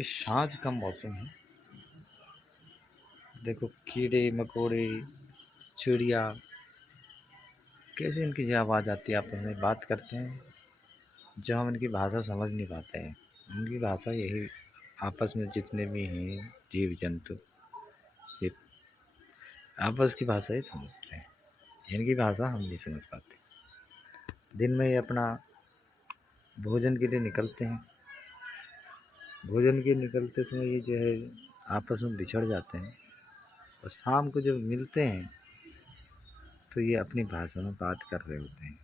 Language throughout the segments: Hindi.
इस सांझ का मौसम है। देखो कीड़े मकोड़े चिड़िया कैसे इनकी जो आवाज़ आती है आपस में बात करते हैं। जो हम इनकी भाषा समझ नहीं पाते हैं, उनकी भाषा यही आपस में जितने भी हैं जीव जंतु ये आपस की भाषा ही समझते हैं। इनकी भाषा हम नहीं समझ पाते। दिन में ये अपना भोजन के लिए निकलते हैं। भोजन के निकलते समय ये जो है आपस में बिछड़ जाते हैं और शाम को जब मिलते हैं तो ये अपनी भाषा में बात कर रहे होते हैं।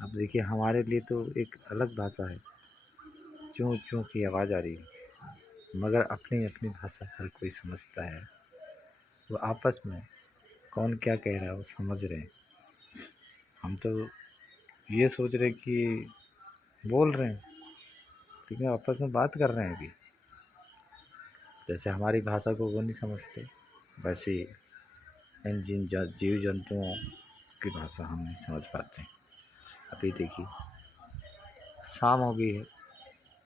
अब देखिए हमारे लिए तो एक अलग भाषा है, चूँ चूँ की आवाज़ आ रही है, मगर अपनी अपनी भाषा हर कोई समझता है। वो आपस में कौन क्या कह रहा है वो समझ रहे हैं। हम तो ये सोच रहे कि बोल रहे हैं, लेकिन आपस में बात कर रहे हैं अभी। जैसे हमारी भाषा को वो नहीं समझते, वैसे इन जीव जंतुओं की भाषा हम नहीं समझ पाते। अभी देखिए शाम हो गई है,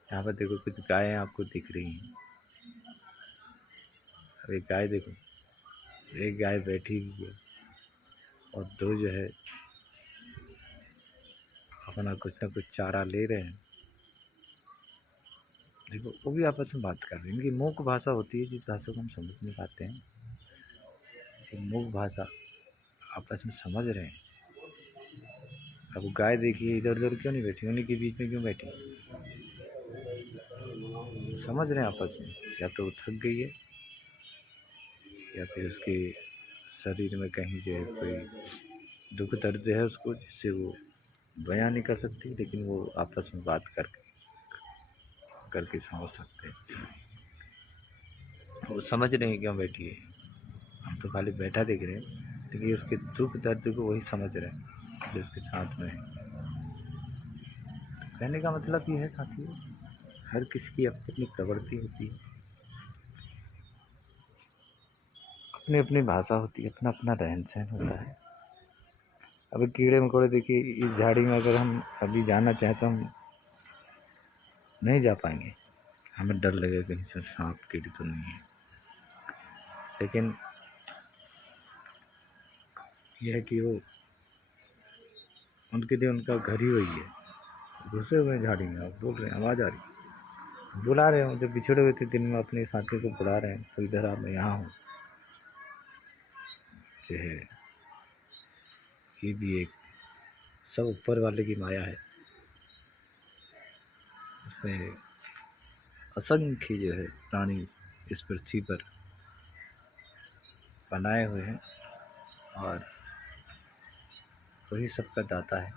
यहाँ पर देखो कुछ गायें आपको दिख रही हैं। अब एक गाय देखो, एक गाय बैठी हुई है और दो जो है अपना कुछ ना कुछ चारा ले रहे हैं। देखो वो भी आपस में बात कर रहे हैं। इनकी मूक भाषा होती है जिस भाषा को हम समझ नहीं पाते हैं। ये मूक भाषा आपस में समझ रहे हैं। अब गाय देखिए इधर उधर क्यों नहीं बैठी, उन्हीं के बीच में क्यों बैठी, समझ रहे हैं आपस में। या तो वो थक गई है या फिर उसके शरीर में कहीं जो है कोई दुख दर्द है उसको, जिससे वो बयां नहीं कर सकती, लेकिन वो आपस में बात करके समझ सकते हैं। वो समझ रहे हैं क्यों बैठी है, हम तो खाली बैठा देख रहे हैं, लेकिन उसके दुख दर्द को वही समझ रहे हैं जो उसके साथ में है। कहने का मतलब ये है साथियों, हर किसी की अपनी अपनी प्रवृत्ति होती है, अपनी अपनी भाषा होती है, अपना अपना रहन सहन होता है। अभी कीड़े मकोड़े देखिए, इस झाड़ी में अगर हम अभी जाना चाहें तो हम नहीं जा पाएंगे। हमें डर लगेगा कहीं से सांप कीड़ी तो नहीं है। लेकिन यह है कि वो उनके लिए उनका घर ही वही है। घुसे हुए झाड़ी में, आप बोल रहे हैं, आवाज़ आ रही है, बुला रहे हो। जब बिछड़े हुए थे दिन में अपने साथी को बुला रहे हैं, तो इधर आप मैं यहाँ हूँ। जो है ये भी एक सब ऊपर वाले की माया है। उसने असंख्य जो है प्राणी इस पृथ्वी पर बनाए हुए हैं और वही सबका दाता है,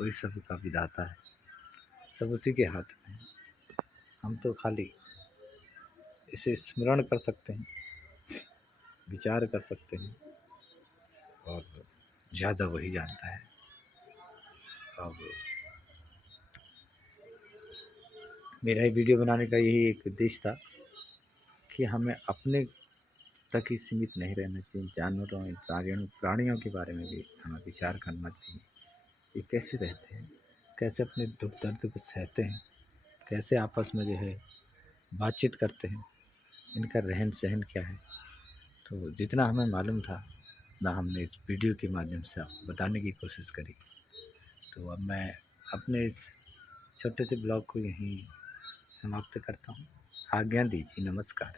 वही सबका विधाता है। सब उसी के हाथ में है। हम तो खाली इसे स्मरण कर सकते हैं, विचार कर सकते हैं, और ज़्यादा वही जानता है। अब मेरा ये वीडियो बनाने का यही एक उद्देश्य था कि हमें अपने तक ही सीमित नहीं रहना चाहिए। जानवरों प्राणियों के बारे में भी हमें विचार करना चाहिए। ये कैसे रहते हैं, कैसे अपने दुख दर्द को सहते हैं, कैसे आपस में जो है बातचीत करते हैं, इनका रहन सहन क्या है। तो जितना हमें मालूम था ना हमने इस वीडियो के माध्यम से आपको बताने की कोशिश करी। तो अब मैं अपने इस छोटे से ब्लॉग को यहीं समाप्त करता हूँ। आज्ञा दीजिए, नमस्कार।